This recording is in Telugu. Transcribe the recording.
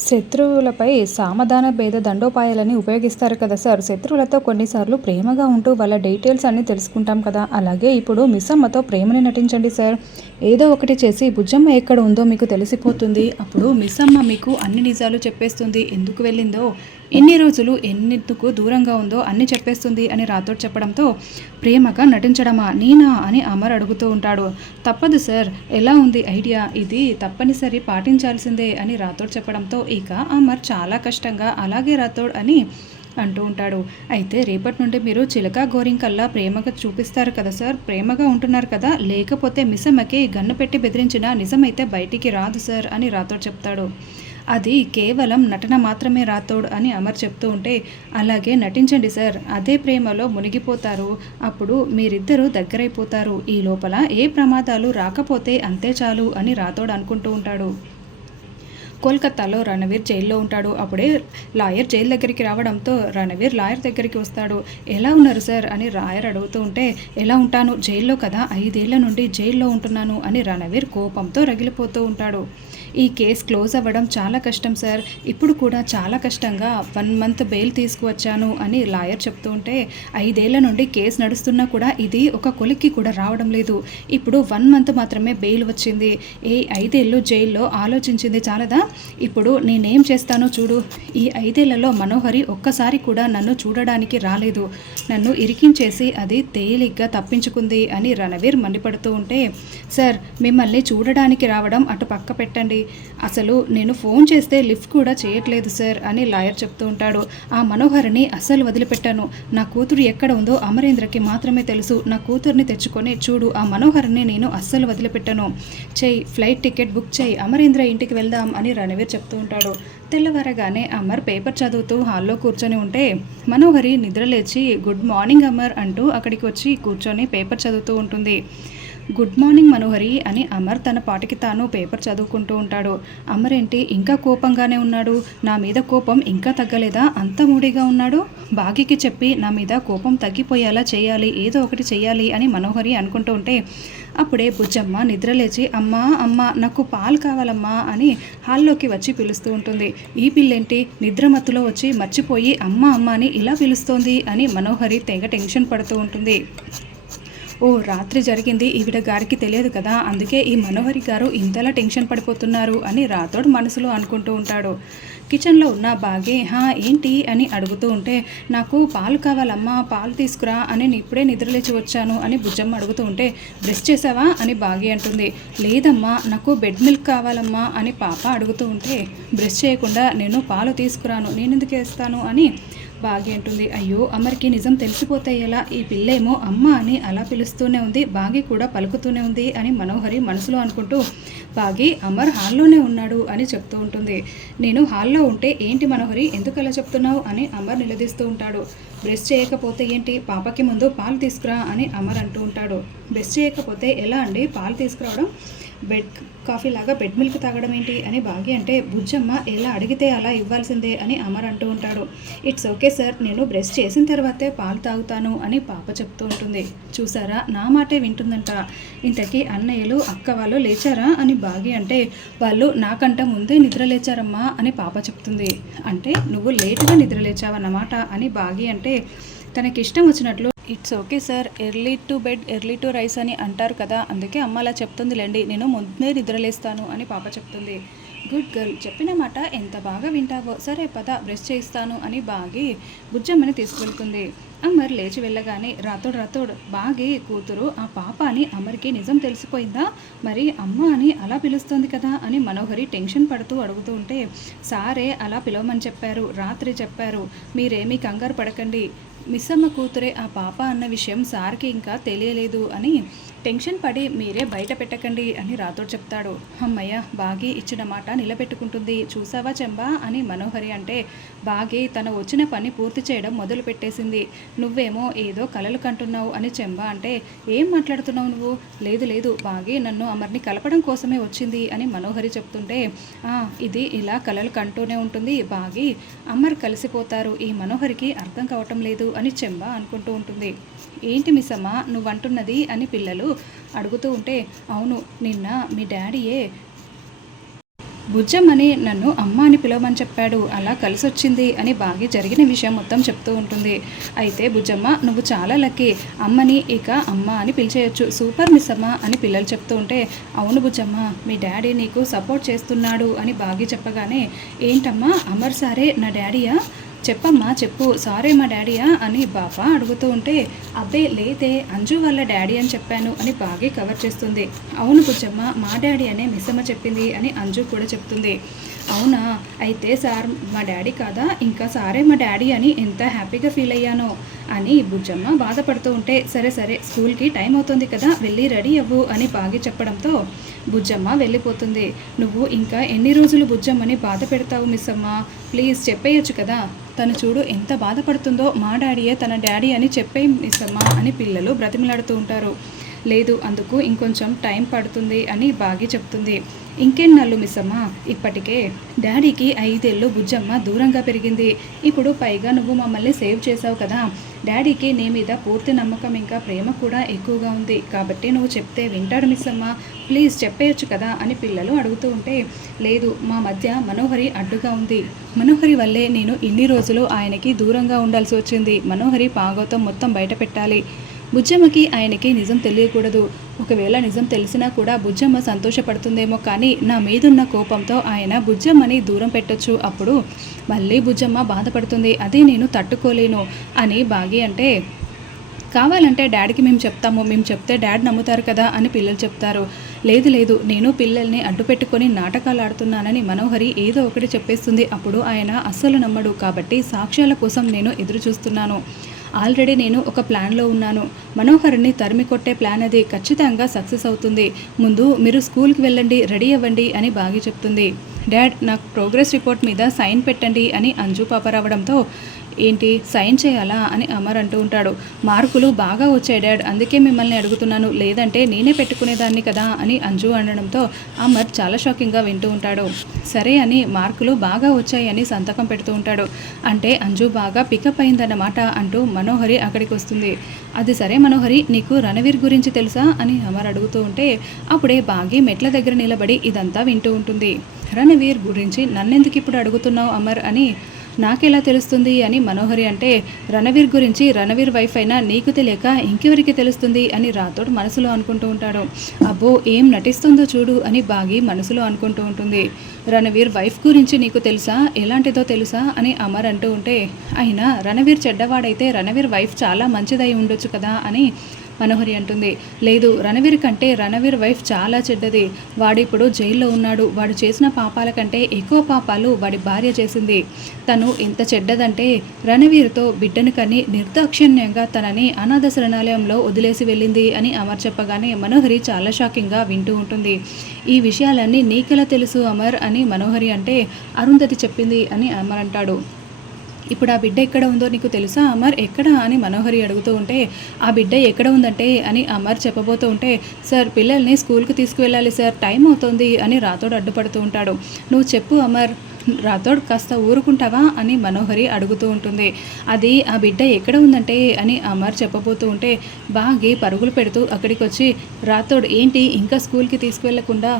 శత్రువులపై సామధాన భేద దండోపాయాలని ఉపయోగిస్తారు కదా సార్. శత్రువులతో కొన్నిసార్లు ప్రేమగా ఉంటూ వాళ్ళ డీటెయిల్స్ అన్నీ తెలుసుకుంటాం కదా. అలాగే ఇప్పుడు మిస్సమ్మతో ప్రేమని నటించండి సార్. ఏదో ఒకటి చేసి బుజ్జమ్మ ఎక్కడ ఉందో మీకు తెలిసిపోతుంది. అప్పుడు మిస్సమ్మ మీకు అన్ని నిజాలు చెప్పేస్తుంది. ఎందుకు వెళ్ళిందో, ఎన్ని రోజులు ఎన్నిందుకు దూరంగా ఉందో అన్నీ చెప్పేస్తుంది అని రాథోడ్ చెప్పడంతో, ప్రేమగా నటించడమా నేనా అని అమర్ అడుగుతూ ఉంటాడు. తప్పదు సార్, ఎలా ఉంది ఐడియా, ఇది తప్పనిసరి పాటించాల్సిందే అని రాథోడ్ చెప్పడంతో ఇక అమర్ చాలా కష్టంగా అలాగే రాథోడ్ అని అంటూ ఉంటాడు. అయితే రేపటి నుండి మీరు చిలక గోరింకల్లా ప్రేమగా చూపిస్తారు కదా సార్, ప్రేమగా ఉంటున్నారు కదా, లేకపోతే మిస్సమ్మకి గన్ను పెట్టి బెదిరించిన నిజమైతే బయటికి రాదు సార్ అని రాథోడ్ చెప్తాడు. అది కేవలం నటన మాత్రమే రాథోడ్ అని అమర్ చెప్తూ ఉంటే, అలాగే నటించండి సార్, అదే ప్రేమలో మునిగిపోతారు, అప్పుడు మీరిద్దరూ దగ్గరైపోతారు, ఈ లోపల ఏ ప్రమాదాలు రాకపోతే అంతే చాలు అని రాథోడ్ అనుకుంటూ ఉంటాడు. కోల్కతాలో రణవీర్ జైల్లో ఉంటాడు. అప్పుడే లాయర్ జైలు దగ్గరికి రావడంతో రణవీర్ లాయర్ దగ్గరికి వస్తాడు. ఎలా ఉన్నారు సార్ అని లాయర్ అడుగుతూ ఉంటే, ఎలా ఉంటాను, జైల్లో కదా, 5 ఏళ్ల నుండి జైల్లో ఉంటున్నాను అని రణవీర్ కోపంతో రగిలిపోతూ ఉంటాడు. ఈ కేసు క్లోజ్ అవ్వడం చాలా కష్టం సార్, ఇప్పుడు కూడా చాలా కష్టంగా 1 మంత్ బెయిల్ తీసుకువచ్చాను అని లాయర్ చెప్తూ ఉంటే, 5 ఏళ్ల నుండి కేసు నడుస్తున్నా కూడా ఇది ఒక కొలిక్కి కూడా రావడం లేదు, ఇప్పుడు 1 మంత్ మాత్రమే బెయిల్ వచ్చింది, 5 ఏళ్ళు జైల్లో ఆలోచించింది చాలదా, ఇప్పుడు నేనేం చేస్తానో చూడు, ఈ 5 ఏళ్లలో మనోహరి ఒక్కసారి కూడా నన్ను చూడడానికి రాలేదు, నన్ను ఇరికించేసి అది తేలిగ్గా తప్పించుకుంది అని రణవీర్ మండిపడుతూ ఉంటే, సార్ మిమ్మల్ని చూడడానికి రావడం అటు పక్క పెట్టండి, అసలు నేను ఫోన్ చేస్తే లిఫ్ట్ కూడా చేయట్లేదు సార్ అని లాయర్ చెప్తూ ఉంటాడు. ఆ మనోహరిని అస్సలు వదిలిపెట్టాను, నా కూతురు ఎక్కడ ఉందో అమరేంద్రకి మాత్రమే తెలుసు, నా కూతుర్ని తెచ్చుకొని చూడు, ఆ మనోహరిని నేను అస్సలు వదిలిపెట్టాను, చెయ్యి, ఫ్లైట్ టికెట్ బుక్ చేయి, అమరేంద్ర ఇంటికి వెళ్దాం అని రణవీర్ చెప్తూ ఉంటాడు. తెల్లవారగానే అమర్ పేపర్ చదువుతూ హాల్లో కూర్చొని ఉంటే, మనోహరి నిద్రలేచి గుడ్ మార్నింగ్ అమర్ అంటూ అక్కడికి వచ్చి కూర్చొని పేపర్ చదువుతూ ఉంటుంది. గుడ్ మార్నింగ్ మనోహరి అని అమర్ తన పాటికి తాను పేపర్ చదువుకుంటూ ఉంటాడు. అమర్ ఏంటి ఇంకా కోపంగానే ఉన్నాడు, నా మీద కోపం ఇంకా తగ్గలేదా, అంత మూడీగా ఉన్నాడు, బాగికి చెప్పి నా మీద కోపం తగ్గిపోయేలా చేయాలి, ఏదో ఒకటి చేయాలి అని మనోహరి అనుకుంటూ ఉంటే, అప్పుడే బుజ్జమ్మ నిద్రలేచి అమ్మా అమ్మ నాకు పాలు కావాలమ్మా అని హాల్లోకి వచ్చి పిలుస్తూ ఉంటుంది. ఈ పిల్లేంటి నిద్రమత్తులో వచ్చి మర్చిపోయి అమ్మ అమ్మ అని ఇలా పిలుస్తోంది అని మనోహరి తెగ టెన్షన్ పడుతూ ఉంటుంది. ఓ రాత్రి జరిగింది ఈవిడ గారికి తెలియదు కదా, అందుకే ఈ మనోహరి గారు ఇంతలా టెన్షన్ పడిపోతున్నారు అని రాథోడ్ మనసులో అనుకుంటూ ఉంటాడు. కిచెన్లో ఉన్న బాగే ఏంటి అని అడుగుతూ ఉంటే, నాకు పాలు కావాలమ్మా, పాలు తీసుకురా అని ఇప్పుడే నిద్రలేచి వచ్చాను అని బుజ్జమ్మ అడుగుతూ ఉంటే, బ్రష్ చేసావా అని బాగే అంటుంది. లేదమ్మా నాకు బెడ్ మిల్క్ కావాలమ్మా అని పాప అడుగుతూ ఉంటే, బ్రష్ చేయకుండా నేను పాలు తీసుకురాను, నేను ఎందుకు వేస్తాను అని బాగి అంటుంది. అయ్యో అమర్కి నిజం తెలిసిపోతే ఎలా, ఈ పిల్లేమో అమ్మ అని అలా పిలుస్తూనే ఉంది, బాగి కూడా పలుకుతూనే ఉంది అని మనోహరి మనసులో అనుకుంటూ, బాగి అమర్ హాల్లోనే ఉన్నాడు అని చెప్తూ ఉంటుంది. నేను హాల్లో ఉంటే ఏంటి మనోహరి ఎందుకు అలా చెప్తున్నావు అని అమర్ నిలదీస్తూ ఉంటాడు. బ్రష్ చేయకపోతే ఏంటి, పాపకి ముందు పాలు తీసుకురా అని అమర్ అంటూ ఉంటాడు. బ్రష్ చేయకపోతే ఎలా అండి పాలు తీసుకురావడం, బెడ్ కాఫీ లాగా బెడ్ మిల్క్ తాగడం ఏంటి అని బాగి అంటే, బుజ్జమ్మ ఎలా అడిగితే అలా ఇవ్వాల్సిందే అని అమర్ అంటూ ఉంటాడు. ఇట్స్ ఓకే సార్, నేను బ్రష్ చేసిన తర్వాతే పాలు తాగుతాను అని పాప చెప్తూ ఉంటుంది. చూసారా నా మాటే వింటుందంట, ఇంతకీ అన్నయ్యలు అక్క వాళ్ళు లేచారా అని బాగి అంటే, వాళ్ళు నాకంట ముందే నిద్ర లేచారమ్మా అని పాప చెప్తుంది. అంటే నువ్వు లేటుగా నిద్ర లేచావన్నమాట అని బాగి అంటే, తనకిష్టం వచ్చినట్లు it's okay sir, early to bed early to rice అని అంటారు కదా, అందుకే అమ్మ అలా చెప్తుందిలేండి, నేను ముందే నిద్రలేస్తాను అని పాప చెప్తుంది. గుడ్ గర్ల్, చెప్పిన మాట ఎంత బాగా వింటావో, సరే పద బ్రష్ చేయిస్తాను అని బాగి బుజ్జమ్మని తీసుకెళ్తుంది. అమర్ లేచి వెళ్ళగానే రాథోడ్ బాగి కూతురు ఆ పాప అని అమర్కి నిజం తెలిసిపోయిందా, మరి అమ్మ అని అలా పిలుస్తుంది కదా అని మనోహరి టెన్షన్ పడుతూ అడుగుతూ ఉంటే, సారే అలా పిలవమని చెప్పారు, రాత్రి చెప్పారు, మీరేమీ కంగారు పడకండి, మిస్సమ్మ కూతురే ఆ పాప అన్న విషయం సార్కి ఇంకా తెలియలేదు అని టెన్షన్ పడి మీరే బయట పెట్టకండి అని రాథోడ్ చెప్తాడు. అమ్మయ్య, బాగి ఇచ్చిన మాట నిలబెట్టుకుంటుంది, చూసావా చెంబా అని మనోహరి అంటే, బాగి తను వచ్చిన పని పూర్తి చేయడం మొదలు పెట్టేసింది, నువ్వేమో ఏదో కలలు కంటున్నావు అని చెంబా అంటే, ఏం మాట్లాడుతున్నావు నువ్వు, లేదు బాగి నన్ను అమర్ని కలపడం కోసమే వచ్చింది అని మనోహరి చెప్తుంటే, ఇది ఇలా కలలు కంటూనే ఉంటుంది బాగి, అమర్ కలిసిపోతారు, ఈ మనోహరికి అర్థం కావటం లేదు అని చెంబా అనుకుంటూ ఉంటుంది. ఏంటి మిస్సమ్మ నువ్వంటున్నది అని పిల్లలు అడుగుతూ ఉంటే, అవును నిన్న మీ డాడీయే బుజ్జమ్మని నన్ను అమ్మ అని పిలవమని చెప్పాడు, అలా కలిసొచ్చింది అని బాగా జరిగిన విషయం మొత్తం చెప్తూ ఉంటుంది. అయితే బుజ్జమ్మ నువ్వు చాలా లక్కీ, అమ్మని ఇక అమ్మ అని పిలిచేయచ్చు, సూపర్ మిస్ అమ్మ అని పిల్లలు చెప్తూ ఉంటే, అవును బుజ్జమ్మ మీ డాడీ నీకు సపోర్ట్ చేస్తున్నాడు అని బాగా చెప్పగానే, ఏంటమ్మా అమర్ సారే నా డాడీయా, చెప్పమ్మా చెప్పు, సారే మా డాడీయా అని బాబా అడుగుతూ ఉంటే, అబ్బే లేదే అంజు వాళ్ళ డాడీ అని చెప్పాను అని బాగా కవర్ చేస్తుంది. అవును బుజ్జమ్మ మా డాడీ అనే మిస్సమ్మ చెప్పింది అని అంజు కూడా చెప్తుంది. అవునా, అయితే సార్ మా డాడీ కాదా, ఇంకా సారే మా డాడీ అని ఎంత హ్యాపీగా ఫీల్ అయ్యానో అని బుజ్జమ్మ బాధపడుతూ ఉంటే, సరే సరే స్కూల్కి టైం అవుతుంది కదా వెళ్ళి రెడీ అవ్వు అని బాగా చెప్పడంతో బుజ్జమ్మ వెళ్ళిపోతుంది. నువ్వు ఇంకా ఎన్ని రోజులు బుజ్జమ్మని బాధ పెడతావు మిస్ అమ్మ, ప్లీజ్ చెప్పేయచ్చు కదా, తను చూడు ఎంత బాధపడుతుందో, మా డాడీయే తన డాడీ అని చెప్పే మిస్ అమ్మ అని పిల్లలు బ్రతిమలాడుతూ ఉంటారు. లేదు అందుకు ఇంకొంచెం టైం పడుతుంది అని బాగా చెప్తుంది. ఇంకెన్నాళ్ళు మిస్ అమ్మ, ఇప్పటికే డాడీకి 5 ఏళ్ళు బుజ్జమ్మ దూరంగా పెరిగింది, ఇప్పుడు పైగా నువ్వు మమ్మల్ని సేవ్ చేసావు కదా, డాడీకి నీ మీద పూర్తి నమ్మకం ఇంకా ప్రేమ కూడా ఎక్కువగా ఉంది, కాబట్టి నువ్వు చెప్తే వింటాడు మిస్ అమ్మ, ప్లీజ్ చెప్పేయచ్చు కదా అని పిల్లలు అడుగుతూ ఉంటే, లేదు మా మధ్య మనోహరి అడ్డుగా ఉంది, మనోహరి వల్లే నేను ఇన్ని రోజులు ఆయనకి దూరంగా ఉండాల్సి వచ్చింది, మనోహరి భాగవతం మొత్తం బయట పెట్టాలి, బుజ్జమ్మకి ఆయనకి నిజం తెలియకూడదు, ఒకవేళ నిజం తెలిసినా కూడా బుజ్జమ్మ సంతోషపడుతుందేమో, కానీ నా మీదున్న కోపంతో ఆయన బుజ్జమ్మని దూరం పెట్టొచ్చు, అప్పుడు మళ్ళీ బుజ్జమ్మ బాధపడుతుంది, అదే నేను తట్టుకోలేను అని బాగి అంటే, కావాలంటే డాడీకి మేము చెప్తాము, మేము చెప్తే డాడీ నమ్ముతారు కదా అని పిల్లలు చెప్తారు. లేదు లేదు నేను పిల్లల్ని అడ్డు పెట్టుకొని నాటకాలు ఆడుతున్నానని మనోహరి ఏదో ఒకటి చెప్పేస్తుంది, అప్పుడు ఆయన అస్సలు నమ్మడు, కాబట్టి సాక్ష్యాల కోసం నేను ఎదురు చూస్తున్నాను, ఆల్రెడీ నేను ఒక ప్లాన్లో ఉన్నాను, మనోహర్ని తరిమి కొట్టే ప్లాన్ అది ఖచ్చితంగా సక్సెస్ అవుతుంది, ముందు మీరు స్కూల్కి వెళ్ళండి రెడీ అవ్వండి అని బాగా చెప్తుంది. డాడ్ నాకు ప్రోగ్రెస్ రిపోర్ట్ మీద సైన్ పెట్టండి అని అంజు పాప రావడంతో, ఏంటి సైన్ చేయాలా అని అమర్ అంటూ ఉంటాడు. మార్కులు బాగా వచ్చాయి డాడ్, అందుకే మిమ్మల్ని అడుగుతున్నాను, లేదంటే నేనే పెట్టుకునేదాన్ని కదా అని అంజు అనడంతో అమర్ చాలా షాకింగ్గా వింటూ ఉంటాడు. సరే అని మార్కులు బాగా వచ్చాయి అని సంతకం పెడుతూ ఉంటాడు. అంటే అంజు బాగా పికప్ అయిందన్నమాట అంటూ మనోహరి అక్కడికి వస్తుంది. అది సరే మనోహరి నీకు రణవీర్ గురించి తెలుసా అని అమర్ అడుగుతూ ఉంటే, అప్పుడే బాగి మెట్ల దగ్గర నిలబడి ఇదంతా వింటూ ఉంటుంది. రణవీర్ గురించి నన్నెందుకు ఇప్పుడు అడుగుతున్నావు అమర్ అని నాకెలా తెలుస్తుంది అని మనోహరి అంటే, రణవీర్ గురించి రణవీర్ వైఫ్ అయినా నీకు తెలియక ఇంకెవరికి తెలుస్తుంది అని రాథోడ్ మనసులో అనుకుంటూ ఉంటాడు. అబ్బో ఏం నటిస్తుందో చూడు అని బాగి మనసులో అనుకుంటూ ఉంటుంది. రణవీర్ వైఫ్ గురించి నీకు తెలుసా, ఎలాంటిదో తెలుసా అని అమర్ అంటూ ఉంటే, అయినా రణవీర్ చెడ్డవాడైతే రణవీర్ వైఫ్ చాలా మంచిదై ఉండొచ్చు కదా అని మనోహరి అంటుంది. లేదు రణవీర్ కంటే రణవీర్ వైఫ్ చాలా చెడ్డది, వాడిప్పుడు జైల్లో ఉన్నాడు, వాడు చేసిన పాపాల కంటే ఎక్కువ పాపాలు వాడి భార్య చేసింది, తను ఎంత చెడ్డదంటే రణవీర్తో బిడ్డను కని నిర్దాక్షిణ్యంగా తనని అనాథ శరణాలయంలో వదిలేసి వెళ్ళింది అని అమర్ చెప్పగానే మనోహరి చాలా షాకింగ్గా వింటూ ఉంటుంది. ఈ విషయాలన్నీ నీకెలా తెలుసు అమర్ అని మనోహరి అంటే, అరుంధతి చెప్పింది అని అమర్ అంటాడు. ఇప్పుడు ఆ బిడ్డ ఎక్కడ ఉందో నీకు తెలుసా అమర్, ఎక్కడ అని మనోహరి అడుగుతూ ఉంటే, ఆ బిడ్డ ఎక్కడ ఉందంటే అని అమర్ చెప్పబోతూ ఉంటే, సార్ పిల్లల్ని స్కూల్కి తీసుకువెళ్ళాలి సార్, టైం అవుతుంది అని రాథోడ్ అడ్డుపడుతూ ఉంటాడు. నువ్వు చెప్పు అమర్, రాథోడ్ కాస్త ఊరుకుంటావా అని మనోహరి అడుగుతూ ఉంటుంది. అది ఆ బిడ్డ ఎక్కడ ఉందంటే అని అమర్ చెప్పబోతూ ఉంటే, బాగా పరుగులు పెడుతూ అక్కడికి వచ్చి, రాథోడ్ ఏంటి ఇంకా స్కూల్కి తీసుకువెళ్లకుండా